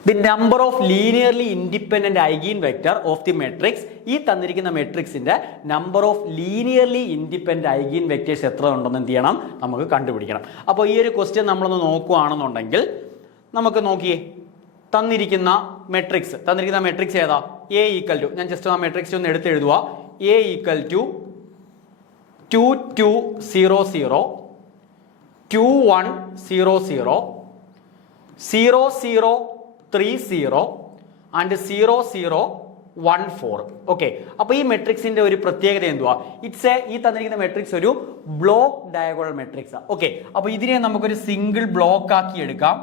The number of linearly independent eigen vector of the matrix. ഈ തന്നിരിക്കുന്ന മെട്രിക്സിന്റെ number of linearly independent eigen vectors എത്ര ഉണ്ടെന്ന് എന്ത് ചെയ്യണം, നമുക്ക് കണ്ടുപിടിക്കണം. അപ്പോൾ ഈ ഒരു ക്വസ്റ്റ്യൻ നമ്മളൊന്ന് നോക്കുകയാണെന്നുണ്ടെങ്കിൽ നമുക്ക് നോക്കിയേ, തന്നിരിക്കുന്ന മെട്രിക്സ് ഏതാ, എ ഈക്വൽ ടു, ഞാൻ ജസ്റ്റ് ആ മെട്രിക്സ് ഒന്ന് എടുത്തെഴുതുക, A equal to 2 2 0 0 2 1 0 0 0 0 3 0 and 0 0 1 4. Okay, അപ്പോൾ ഈ മെട്രിക്സിന്റെ ഒരു പ്രത്യേകത എന്തുവാ, ഈ തന്നിരിക്കുന്ന മെട്രിക്സ് ഒരു ബ്ലോക്ക് ഡയഗണൽ മെട്രിക്സ്. ഓക്കെ, അപ്പോൾ ഇതിനെ നമുക്കൊരു സിംഗിൾ ബ്ലോക്ക് ആക്കി എടുക്കാം.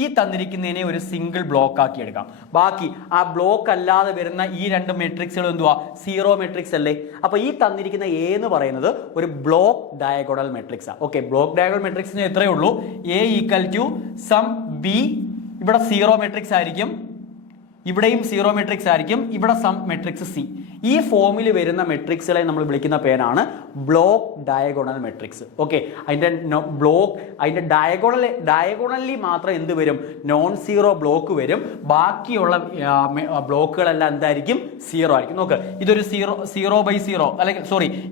ഈ തന്നിരിക്കുന്നതിനെ ഒരു സിംഗിൾ ബ്ലോക്ക് ആക്കി എടുക്കാം. ബാക്കി ആ ബ്ലോക്ക് അല്ലാതെ വരുന്ന ഈ രണ്ട് മെട്രിക്സുകൾ എന്തുവാ, സീറോ മെട്രിക്സ് അല്ലേ. അപ്പൊ ഈ തന്നിരിക്കുന്ന എ എന്ന് പറയുന്നത് ഒരു ബ്ലോക്ക് ഡയഗണൽ മെട്രിക്സ് ആണ്. ഓക്കെ, ബ്ലോക്ക് ഡയഗണൽ മെട്രിക്സിന് എത്രയേ ഉള്ളൂ, A equal to some B, ഇവിടെ സീറോ മെട്രിക്സ് ആയിരിക്കും, ഇവിടെയും സീറോ മെട്രിക്സ് ആയിരിക്കും, ഇവിടെ സം മെട്രിക്സ് സി. ഈ ഫോമിൽ വരുന്ന മെട്രിക്സുകളെ നമ്മൾ വിളിക്കുന്ന പേരാണ് ബ്ലോക്ക് ഡയഗണൽ മെട്രിക്സ്. ഓക്കെ, അതിന്റെ ഡയഗണലി മാത്രം എന്ത് വരും, നോൺ സീറോ ബ്ലോക്ക് വരും. ബാക്കിയുള്ള ബ്ലോക്കുകളെല്ലാം എന്തായിരിക്കും, സീറോ ആയിരിക്കും. നോക്ക്, ഇതൊരു 0/0 അല്ലെങ്കിൽ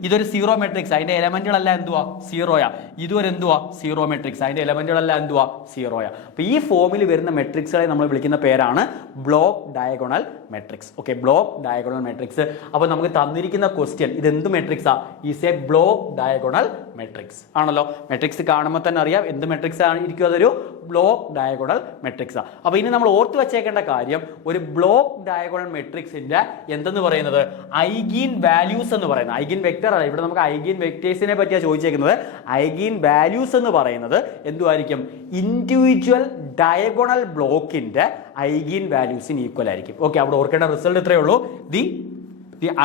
ഇതൊരു സീറോ മെട്രിക്സ്, അതിന്റെ എലമെന്റുകളെല്ലാം എന്തുവാ, സീറോയാ. ഇതൊരു എന്തുവാ, സീറോ മെട്രിക്സ്, അതിന്റെ എലമെന്റുകളെല്ലാം എന്തുവാ, സീറോയാ. അപ്പൊ ഈ ഫോമിൽ വരുന്ന മെട്രിക്സുകളെ നമ്മൾ വിളിക്കുന്ന പേരാണ് block diagonal matrix. Okay, block diagonal matrix അപ്പോൾ നമുക്ക് തന്നിരിക്കുന്ന ക്വസ്റ്റ്യൻ ഇത് എന്ത് മെട്രിക്സാ? Is a block diagonal matrix ആണല്ലോ. മെട്രിക്സ് കാണുമ്പോൾ തന്നെ അറിയാം എന്ത് മെട്രിക്സ് ആയിരിക്കും, അതൊരു ബ്ലോക്ക് ഡയഗണൽ മെട്രിക്സാ. അപ്പോൾ ഇനി നമ്മൾ ഓർത്ത് വെച്ചേക്കേണ്ട കാര്യം, ഒരു ബ്ലോക്ക് ഡയഗണൽ മെട്രിക്സിന്റെ എന്തെന്ന് പറയുന്നത് ഐഗീൻ വാല്യൂസ് എന്ന് പറയുന്നത്, ഐഗീൻ വെക്ടർ അല്ല, ഇവിടെ നമുക്ക് ഐഗീൻ വെക്ടേഴ്സിനെ പറ്റിയാണ് ചോദിച്ചേക്കുന്നത്. ഐഗീൻ വാല്യൂസ് എന്ന് പറയുന്നത് എന്തുമായിരിക്കും? ഇൻഡിവിജ്വൽ ഡയഗണൽ ബ്ലോക്കിന്റെ ഐഗീൻ വാല്യൂസിന് ഈക്വൽ ആയിരിക്കും. ഓക്കെ, അവിടെ ഓർക്കേണ്ട റിസൾട്ട് ഇത്രയേ ഉള്ളൂ. The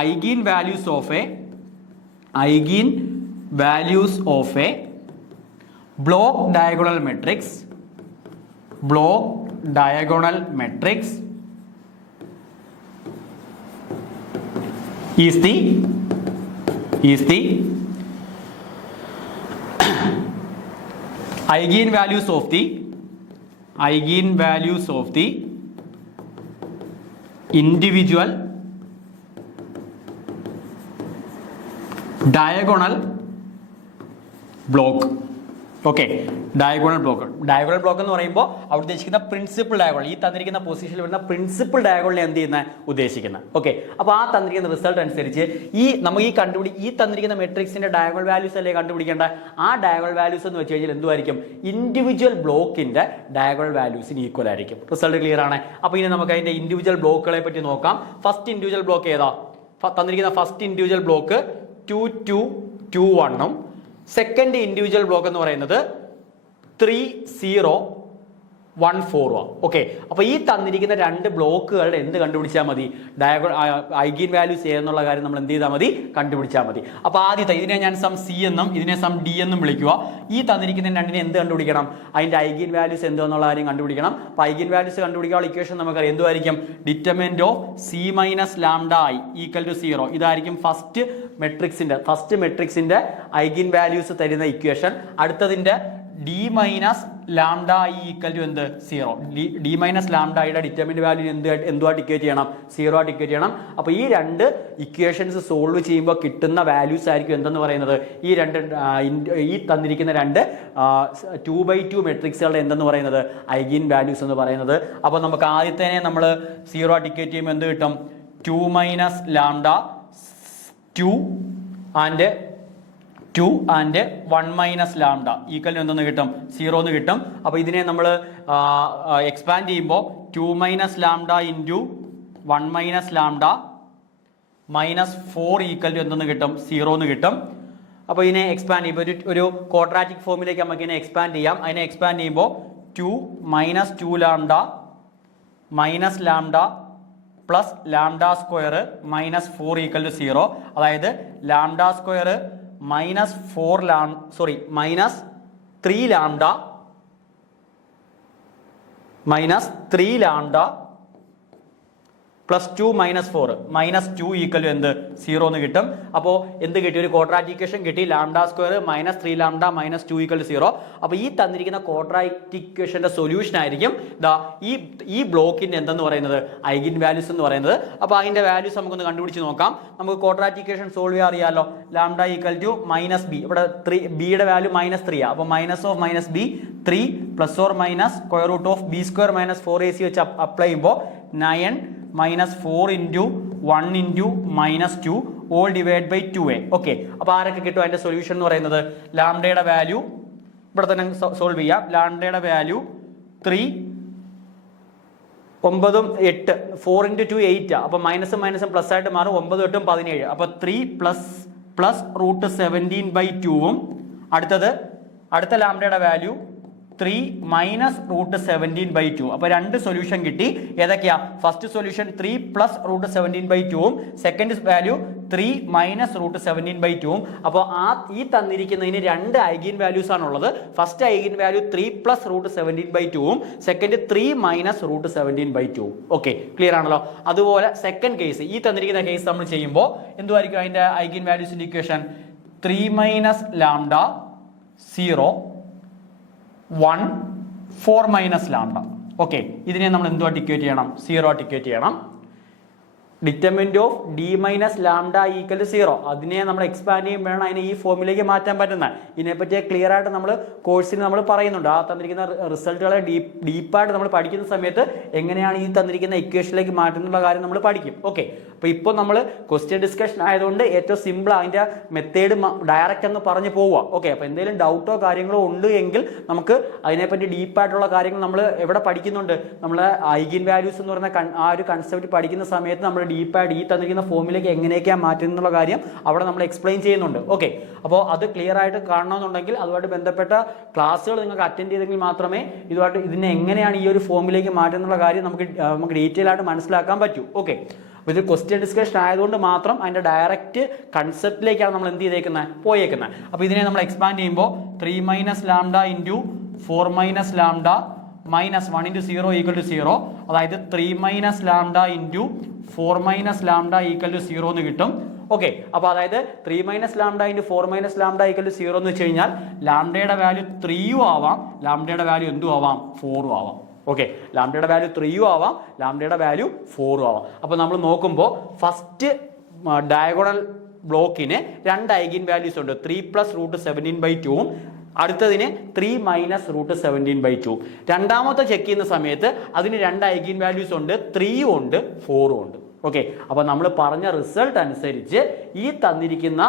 eigenvalues of a block diagonal matrix is the eigenvalues of the individual diagonal block. Okay, diagonal block എന്ന് പറയുമ്പോൾ അവിടെ ഉദ്ദേശിക്കുന്ന പ്രിൻസിപ്പൽ ഡയഗണൽ, ഈ തന്നിരിക്കുന്ന പൊസിഷനിൽ വരുന്ന പ്രിൻസിപ്പൽ ഡയഗണലിനെ എന്ത് ചെയ്യുന്ന ഉദ്ദേശിക്കുന്നത്. ഓക്കെ, അപ്പോൾ ആ തന്നിരിക്കുന്ന റിസൾട്ട് അനുസരിച്ച് നമുക്ക് ഈ തന്നിരിക്കുന്ന മെട്രിക്സിന്റെ ഡയഗണൽ വാല്യൂസ് അല്ലേ കണ്ടുപിടിക്കേണ്ട. ആ ഡയഗണൽ വാല്യൂസ് എന്ന് വെച്ച് കഴിഞ്ഞാൽ എന്തുമായിരിക്കും? ഇൻഡിവിജ്വൽ ബ്ലോക്കിന്റെ ഡയഗണൽ വാല്യൂസിന് ഈക്വൽ ആയിരിക്കും. റിസൾട്ട് ക്ലിയർ ആണ്. അപ്പോൾ ഇനി നമുക്ക് അതിന്റെ ഇൻഡിവിജ്വൽ ബ്ലോക്കുകളെ പറ്റി നോക്കാം. ഫസ്റ്റ് ഇൻഡിവിജ്വൽ ബ്ലോക്ക് ഏതാ? തന്നിരിക്കുന്ന first individual block 2 2 2 1 second individual block എന്ന് പറയുന്നത് 3 0 1 4. ഓക്കെ, അപ്പോൾ ഈ തന്നിരിക്കുന്ന രണ്ട് ബ്ലോക്കുകളുടെ എന്ത് കണ്ടുപിടിച്ചാൽ മതി? ഐഗീൻ വാല്യൂസ് ഏതെന്നുള്ള കാര്യം നമ്മൾ എന്ത് ചെയ്താൽ മതി? കണ്ടുപിടിച്ചാൽ മതി. അപ്പോൾ ആദ്യത്തെ ഇതിനെ ഞാൻ സം സി എന്നും ഇതിനെ സം ഡി എന്നും വിളിക്കുക. ഈ തന്നിരിക്കുന്ന രണ്ടിനെ എന്ത് കണ്ടുപിടിക്കണം? അതിന്റെ ഐഗീൻ വാല്യൂസ് എന്തെന്നുള്ള കാര്യം കണ്ടുപിടിക്കണം. അപ്പോൾ ഐഗീൻ വാല്യൂസ് കണ്ടുപിടിക്കാനുള്ള ഇക്വേഷൻ നമുക്കറിയാം. എന്തുമായിരിക്കും? Determinant of C minus lambda I equal to 0. ഇതായിരിക്കും ഫസ്റ്റ് മെട്രിക്സിന്റെ ഐഗീൻ വാല്യൂസ് തരുന്ന ഇക്വേഷൻ. അടുത്തതിന്റെ D minus lambda I equal to എന്ത്? 0. ഡി മൈനസ് ലാംഡ ഐയുടെ ഡിറ്റർമിനന്റ് വാല്യൂ എന്തുവാ ഡിക്കേറ്റ് ചെയ്യണം? 0 ഡിക്കേറ്റ് ചെയ്യണം. അപ്പോൾ ഈ രണ്ട് ഇക്വേഷൻസ് സോൾവ് ചെയ്യുമ്പോൾ കിട്ടുന്ന വാല്യൂസ് ആയിരിക്കും എന്തെന്ന് പറയുന്നത്? ഈ തന്നിരിക്കുന്ന രണ്ട് 2/2 മെട്രിക്സുകളുടെ എന്തെന്ന് പറയുന്നത്? ഐഗീൻ വാല്യൂസ് എന്ന് പറയുന്നത്. അപ്പോൾ നമുക്ക് ആദ്യത്തേനെ നമ്മൾ 0 ഡിക്കേറ്റ് ചെയ്യുമ്പോൾ എന്ത് കിട്ടും? 2 minus lambda 2 and 1 minus lambda equal എന്തെന്ന് കിട്ടും? 0 എന്ന് കിട്ടും. അപ്പോൾ ഇതിനെ നമ്മൾ എക്സ്പാൻഡ് ചെയ്യുമ്പോൾ 2 minus lambda into 1 minus lambda minus 4 equal to എന്തെന്ന് കിട്ടും? 0 എന്ന് കിട്ടും. അപ്പോൾ ഇതിനെ എക്സ്പാൻഡ് ചെയ്യുമ്പോൾ ഒരു ക്വാഡ്രാറ്റിക് ഫോമിലേക്ക് നമുക്ക് ഇതിനെ എക്സ്പാൻഡ് ചെയ്യാം. അതിനെ എക്സ്പാൻഡ് ചെയ്യുമ്പോൾ 2 minus 2 lambda minus lambda plus lambda square minus 4 equal to 0. അതായത് lambda square minus 3 lambda plus 2 minus 4 minus 2 equal എന്ത്? 0 എന്ന് കിട്ടും. അപ്പോൾ എന്ത് കിട്ടി? ഒരു ക്വാഡ്രാറ്റിക് ഇക്വേഷൻ കിട്ടി. Lambda square minus 3 lambda minus 2 equal 0. അപ്പോൾ ഈ തന്നിരിക്കുന്ന ക്വാഡ്രാറ്റിക് ഇക്വേഷന്റെ സൊല്യൂഷൻ ആയിരിക്കും ഈ ബ്ലോക്കിന്റെ എന്തെന്ന് പറയുന്നത്? ഐഗിൻ വാല്യൂസ് എന്ന് പറയുന്നത്. അപ്പോൾ അതിന്റെ വാല്യൂസ് നമുക്കൊന്ന് കണ്ടുപിടിച്ച് നോക്കാം. നമുക്ക് ക്വാഡ്രാറ്റിക് ഇക്വേഷൻ സോൾവ് ചെയ്യാൻ അറിയാമല്ലോ. Lambda equal to minus B, ഇവിടെ ബിയുടെ വാല്യൂ മൈനസ് 3 ആണ്. അപ്പോൾ minus of minus B 3 plus or minus square root of B square minus 4ac വെച്ച് അപ്ലൈ ചെയ്യുമ്പോൾ 9 minus 4 into 1 into minus 2 all divide by 2a. Okay, അപ്പോൾ ആരൊക്കെ കിട്ടും? അതിൻ്റെ സൊല്യൂഷൻ എന്ന് പറയുന്നത് ലാംഡയുടെ വാല്യൂ ഇവിടെ തന്നെ സോൾവ് ചെയ്യാം. ലാംഡയുടെ വാല്യൂ 3 9 8 4 ഇൻറ്റു 2 8. അപ്പോൾ മൈനസും പ്ലസ് ആയിട്ട് മാറും. 9 8 17. അപ്പോൾ 3 പ്ലസ് റൂട്ട് 17/2. അടുത്ത ലാംഡയുടെ വാല്യൂ 3 മൈനസ് റൂട്ട് 17/2. അപ്പോൾ രണ്ട് സൊല്യൂഷൻ കിട്ടി. ഏതൊക്കെയാ? First solution 3 plus root 17/2, second value 3 minus root 17/2. അപ്പോൾ ഈ തന്നിരിക്കുന്നതിന് രണ്ട് ഐഗിൻ വാല്യൂസ് ആണുള്ളത്. First eigen value 3 plus root 17/2, second 3 minus root 17/2. Okay, clear ആണല്ലോ. അതുപോലെ സെക്കൻഡ് കേസ്, ഈ തന്നിരിക്കുന്ന കേസ് നമ്മൾ ചെയ്യുമ്പോൾ എന്തുമായിരിക്കും അതിന്റെ ഐഗിൻ വാല്യൂസിന്റെ equation? 3 minus lambda 0 1 4 minus lambda. Okay, ഇതിനെ നമ്മൾ എന്തുവാ ഡിക്കേറ്റ് ചെയ്യണം? 0 ഡിക്കേറ്റ് ചെയ്യണം. Determinant of D minus lambda equal to 0. അതിനെ നമ്മൾ എക്സ്പാൻഡ് ചെയ്യുമ്പോഴാണ് അതിനെ ഈ ഫോമിലേക്ക് മാറ്റാൻ പറ്റുന്നത്. ഇതിനെപ്പറ്റി ക്ലിയർ ആയിട്ട് നമ്മൾ കോഴ്സിൽ നമ്മൾ പറയുന്നുണ്ട്. ആ തന്നിരിക്കുന്ന റിസൾട്ടുകളെ ഡീപ്പായിട്ട് നമ്മൾ പഠിക്കുന്ന സമയത്ത് എങ്ങനെയാണ് ഈ തന്നിരിക്കുന്ന ഇക്വേഷനിലേക്ക് മാറ്റുന്നുള്ള കാര്യം നമ്മൾ പഠിക്കും. ഓക്കെ, അപ്പോൾ ഇപ്പോൾ നമ്മൾ ക്വസ്റ്റ്യൻ ഡിസ്കഷൻ ആയതുകൊണ്ട് ഏറ്റവും സിമ്പിൾ അതിൻ്റെ മെത്തേഡ് ഡയറക്റ്റ് അങ്ങ് പറഞ്ഞു പോവുക. ഓക്കെ, അപ്പോൾ എന്തെങ്കിലും ഡൗട്ടോ കാര്യങ്ങളോ ഉണ്ട് എങ്കിൽ നമുക്ക് അതിനെപ്പറ്റി ഡീപ്പായിട്ടുള്ള കാര്യങ്ങൾ നമ്മൾ എവിടെ പഠിക്കുന്നുണ്ട്, നമ്മൾ ഐഗൻ വാല്യൂസ് എന്ന് പറയുന്ന ആ ഒരു കൺസെപ്റ്റ് പഠിക്കുന്ന സമയത്ത് നമ്മൾ ഡീപ്പായിട്ട് ഈ തന്നിരിക്കുന്ന ഫോമിലേക്ക് എങ്ങനെയൊക്കെയാണ് മാറ്റുന്നത് എന്നുള്ള കാര്യം അവിടെ നമ്മൾ എക്സ്പ്ലെയിൻ ചെയ്യുന്നുണ്ട്. ഓക്കെ, അപ്പോൾ അത് ക്ലിയർ ആയിട്ട് കാണണമെന്നുണ്ടെങ്കിൽ അതുമായിട്ട് ബന്ധപ്പെട്ട ക്ലാസ്സുകൾ നിങ്ങൾക്ക് അറ്റൻഡ് ചെയ്തെങ്കിൽ മാത്രമേ ഇതിനെ എങ്ങനെയാണ് ഈ ഒരു ഫോമിലേക്ക് മാറ്റുന്നുള്ള കാര്യം നമുക്ക് ഡീറ്റെയിൽ ആയിട്ട് മനസ്സിലാക്കാൻ പറ്റൂ. ഓക്കെ, അപ്പോൾ ഇത് ക്വസ്റ്റ്യൻ ഡിസ്കഷൻ ആയതുകൊണ്ട് മാത്രം അതിൻ്റെ ഡയറക്റ്റ് കൺസെപ്റ്റിലേക്കാണ് നമ്മൾ എന്ത് പോയേക്കുന്നത്. അപ്പോൾ ഇതിനെ നമ്മൾ എക്സ്പാൻഡ് ചെയ്യുമ്പോൾ 3 minus lambda into 4 minus lambda minus 1 into 0 equal to 0. അതായത് 3 minus lambda into 4 minus lambda equal to 0 എന്ന് കിട്ടും. ഓക്കെ, അപ്പോൾ അതായത് 3 minus lambda into 4 minus lambda equal to 0 എന്ന് വെച്ച് കഴിഞ്ഞാൽ ലാംഡയുടെ വാല്യൂ 3 ആവാം, ലാംഡയുടെ വാല്യൂ എന്തും ആവാം, 4 ആവാം. ഓക്കെ, ലാംഡയുടെ വാല്യൂ 3 ആവാം, ലാംഡയുടെ വാല്യൂ 4 ആവാം. അപ്പോൾ നമ്മൾ നോക്കുമ്പോൾ ഫസ്റ്റ് ഡയഗണൽ ബ്ലോക്കിന് 2 ഐഗൻ വാല്യൂസ് ഉണ്ട്. 3 പ്ലസ് റൂട്ട് 17/2 അടുത്തതിന് 3 മൈനസ് റൂട്ട് 17/2. രണ്ടാമത്തെ ചെക്ക് ചെയ്യുന്ന സമയത്ത് അതിന് 2 ഐഗൻ വാല്യൂസ് ഉണ്ട്, 3 ഉണ്ട്, 4 ഉണ്ട്. ഓക്കെ, അപ്പോൾ നമ്മൾ പറഞ്ഞ റിസൾട്ട് അനുസരിച്ച് ഈ തന്നിരിക്കുന്ന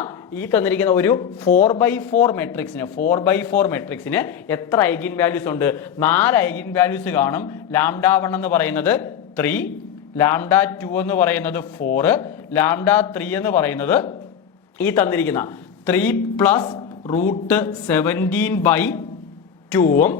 ഒരു 4/4 മെട്രിക്സിന് എത്ര ഐഗൻ വാല്യൂസ് ഉണ്ട്? 4 ഐഗൻ വാല്യൂസ് കാണും. ലാംഡ 1 എന്ന് പറയുന്നത് 3, ലാംഡ 2 എന്ന് പറയുന്നത് 4, ലാംഡ 3 എന്ന് പറയുന്നത് ഈ തന്നിരിക്കുന്ന 3 പ്ലസ് റൂട്ട് 17/2.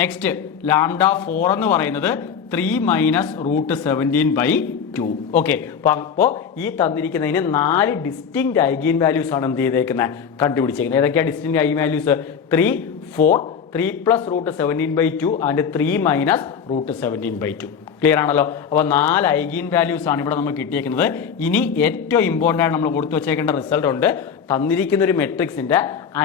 നെക്സ്റ്റ് ലാംഡ 4 എന്ന് പറയുന്നത് 3 മൈനസ് റൂട്ട് 17/2. ഓക്കെ, അപ്പോൾ ഈ തന്നിരിക്കുന്നതിന് 4 ഡിസ്റ്റിങ്ക്റ്റ് ഐഗൻ വാല്യൂസ് ആണ് എന്ത് ചെയ്തേക്കുന്നത്, കണ്ടുപിടിച്ചേക്കുന്നത്. ഏതൊക്കെയാണ് distinct eigen values? 3, 4, 3 plus root 17/2 and 3 minus root 17/2. Clear ആണല്ലോ? അപ്പോൾ 4 ഐഗൻ വാല്യൂസ് ആണ് ഇവിടെ നമുക്ക് കിട്ടിയേക്കുന്നത്. ഇനി ഏറ്റവും ഇമ്പോർട്ടൻ്റ് ആയിട്ട് നമ്മൾ കൊടുത്തു വെച്ചേക്കേണ്ട റിസൾട്ട് ഉണ്ട്. തന്നിരിക്കുന്ന ഒരു മെട്രിക്സിന്റെ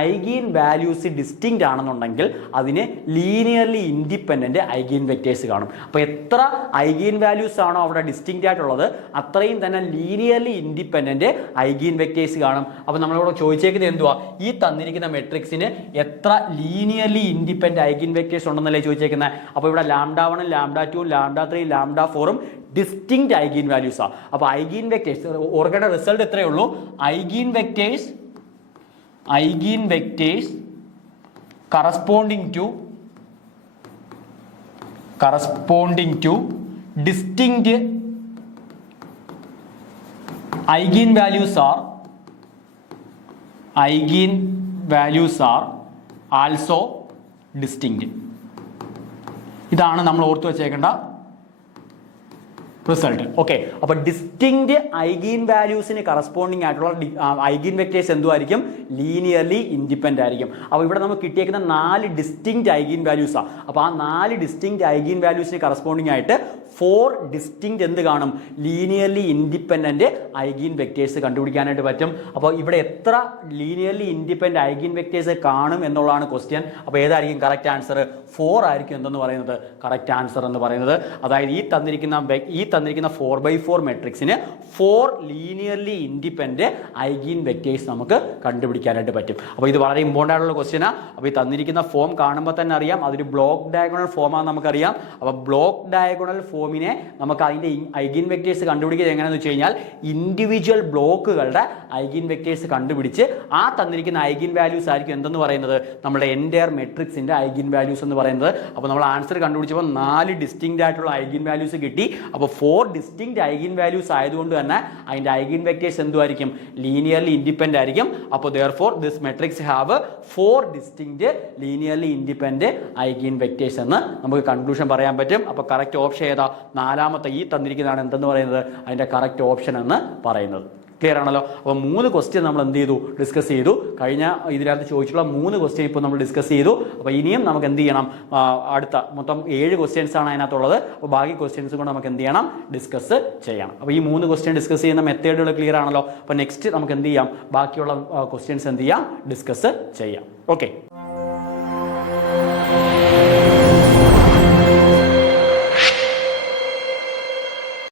ഐഗൻ വാല്യൂസ് ഡിസ്റ്റിങ്ക്റ്റ് ആണെന്നുണ്ടെങ്കിൽ അതിന് ലീനിയർലി ഇൻഡിപെൻഡന്റ് ഐഗൻ വെക്ടേഴ്സ് കാണും. അപ്പോൾ എത്ര ഐഗൻ വാല്യൂസ് ആണോ അവിടെ ഡിസ്റ്റിങ്ക്റ്റ് ആയിട്ടുള്ളത് അത്രയും തന്നെ ലീനിയർലി ഇൻഡിപെൻഡന്റ് ഐഗൻ വെക്ടേഴ്സ് കാണും. അപ്പോൾ നമ്മളിവിടെ ചോദിച്ചേക്കുന്നത് എന്തുവാ, ഈ തന്നിരിക്കുന്ന മെട്രിക്സിന് എത്ര ലീനിയർലി ഇൻഡിപെൻഡന്റ് ഐഗൻ വെക്ടേഴ്സ് ഉണ്ടെന്നല്ലേ ചോദിച്ചേക്കുന്നത്. അപ്പോൾ ഇവിടെ lambda 1, lambda 2, lambda 3, lambda 4 distinct eigen values ആണ്. അപ്പോൾ ഐഗൻ വെക്ടേഴ്സ് ഓർക്കേണ്ട റിസൾട്ട് എത്രയേ ഉള്ളൂ, eigen vectors corresponding to distinct eigen values are also distinct. ഇതാണ് നമ്മൾ ഓർത്തു വെച്ചേക്കേണ്ട റിസൾട്ട്. ഓക്കെ, അപ്പോൾ ഡിസ്റ്റിങ്ക്റ്റ് ഐഗൻ വാല്യൂസിന് കറസ്പോണ്ടിങ് ആയിട്ടുള്ള ഐഗൻ വെക്ടേഴ്സ് എന്തുമായിരിക്കും, ലീനിയർലി ഇൻഡിപെൻഡന്റ് ആയിരിക്കും. അപ്പോൾ ഇവിടെ നമുക്ക് കിട്ടിയേക്കുന്ന 4 ഡിസ്റ്റിങ്ക്റ്റ് ഐഗൻ വാല്യൂസാണ്. അപ്പോൾ ആ 4 ഡിസ്റ്റിങ്ക്റ്റ് ഐഗൻ വാല്യൂസിന് കറസ്പോണ്ടിങ് ആയിട്ട് 4 ഡിസ്റ്റിങ്ക്റ്റ് എന്ത് കാണും, ലീനിയർലി ഇൻഡിപെൻഡന്റ് ഐഗൻ വെക്ടേഴ്സ് കണ്ടുപിടിക്കാനായിട്ട് പറ്റും. അപ്പോൾ ഇവിടെ എത്ര ലീനിയർലി ഇൻഡിപെൻഡന്റ് ഐഗൻ വെക്ടേഴ്സ് കാണും എന്നുള്ളതാണ് ക്വസ്റ്റ്യൻ. അപ്പോൾ ഏതായിരിക്കും കറക്റ്റ് ആൻസർ? 4 ആയിരിക്കും എന്തെന്ന് പറയുന്നത് കറക്റ്റ് ആൻസർ എന്ന് പറയുന്നത്. അതായത് ഈ തന്നിരിക്കുന്ന 4/4 മെട്രിക്സിന് 4 ലീനിയർലി ഇൻഡിപെൻഡന്റ് ഐഗൻ വെക്ടേഴ്സ് നമുക്ക് കണ്ടുപിടിക്കാനായിട്ട് പറ്റും. അപ്പോൾ ഇത് വളരെ ഇമ്പോർട്ടൻ്റ് ആയിട്ടുള്ള ക്വസ്റ്റ്യനാണ്. അപ്പോൾ ഈ തന്നിരിക്കുന്ന ഫോം കാണുമ്പോൾ തന്നെ അറിയാം അതൊരു ബ്ലോക്ക് ഡയഗണൽ ഫോമാണെന്ന് നമുക്കറിയാം. അപ്പോൾ ബ്ലോക്ക് ഡയഗണൽ ഫോമിനെ നമുക്ക് അതിൻ്റെ ഐഗൻ വെക്ടേഴ്സ് കണ്ടുപിടിക്കുന്നത് എങ്ങനെയാണെന്ന് വെച്ച് കഴിഞ്ഞാൽ ഇൻഡിവിജ്വൽ ബ്ലോക്കുകളുടെ ഐഗൻ വെക്ടേഴ്സ് കണ്ടുപിടിച്ച് ആ തന്നിരിക്കുന്ന ഐഗൻ വാല്യൂസ് ആയിരിക്കും എന്തെന്ന് പറയുന്നത്, നമ്മുടെ എൻറ്റയർ മെട്രിക്സിൻ്റെ ഐഗൻ വാല്യൂസ് എന്ന് പറയുന്നത്. അപ്പോൾ നമ്മൾ ആൻസർ കണ്ടുപിടിച്ചപ്പോൾ 4 ഡിസ്റ്റിങ്ക്റ്റ് ആയിട്ടുള്ള ഐഗൻ വാല്യൂസ് കിട്ടി. അപ്പോൾ 4 ഡിസ്റ്റിങ്ക്റ്റ് ഐഗൻ വാല്യൂസ് ആയതുകൊണ്ട് തന്നെ അതിൻ്റെ ഐഗൻ വെക്ടേഴ്സ് എന്തുമായിരിക്കും, ലീനിയർലി ഇൻഡിപെൻഡന്റ് ആയിരിക്കും. അപ്പോൾ therefore this matrix have 4 distinct linearly independent eigen vectors എന്ന് നമുക്ക് കൺക്ലൂഷൻ പറയാൻ പറ്റും. അപ്പോൾ കറക്റ്റ് ഓപ്ഷൻ ഏതാ, 4ാമത്തെ ഈ തന്നിരിക്കുന്നതാണ് എന്തെന്ന് പറയുന്നത് അതിൻ്റെ കറക്റ്റ് ഓപ്ഷൻ എന്ന് പറയുന്നത്. ക്ലിയർ ആണല്ലോ? അപ്പോൾ 3 ക്വസ്റ്റ്യൻ നമ്മൾ എന്ത് ചെയ്തു, ഡിസ്കസ് ചെയ്തു. കഴിഞ്ഞ ഇതിനകത്ത് ചോദിച്ചിട്ടുള്ള 3 ക്വസ്റ്റ്യൻ ഇപ്പോൾ നമ്മൾ ഡിസ്കസ് ചെയ്തു. അപ്പോൾ ഇനിയും നമുക്ക് എന്ത് ചെയ്യണം, അടുത്ത മൊത്തം 7 ക്വസ്റ്റ്യൻസ് ആണ് അതിനകത്തുള്ളത്. അപ്പോൾ ബാക്കി ക്വസ്റ്റ്യൻസ് കൊണ്ട് നമുക്ക് എന്ത് ചെയ്യണം, ഡിസ്കസ് ചെയ്യണം. അപ്പോൾ ഈ 3 ക്വസ്റ്റ്യൻ ഡിസ്കസ് ചെയ്യുന്ന മെത്തേഡുകൾ ക്ലിയർ ആണല്ലോ. അപ്പോൾ നെക്സ്റ്റ് നമുക്ക് എന്ത് ചെയ്യാം, ബാക്കിയുള്ള ക്വസ്റ്റ്യൻസ് എന്ത് ചെയ്യാം, ഡിസ്കസ് ചെയ്യാം. ഓക്കെ.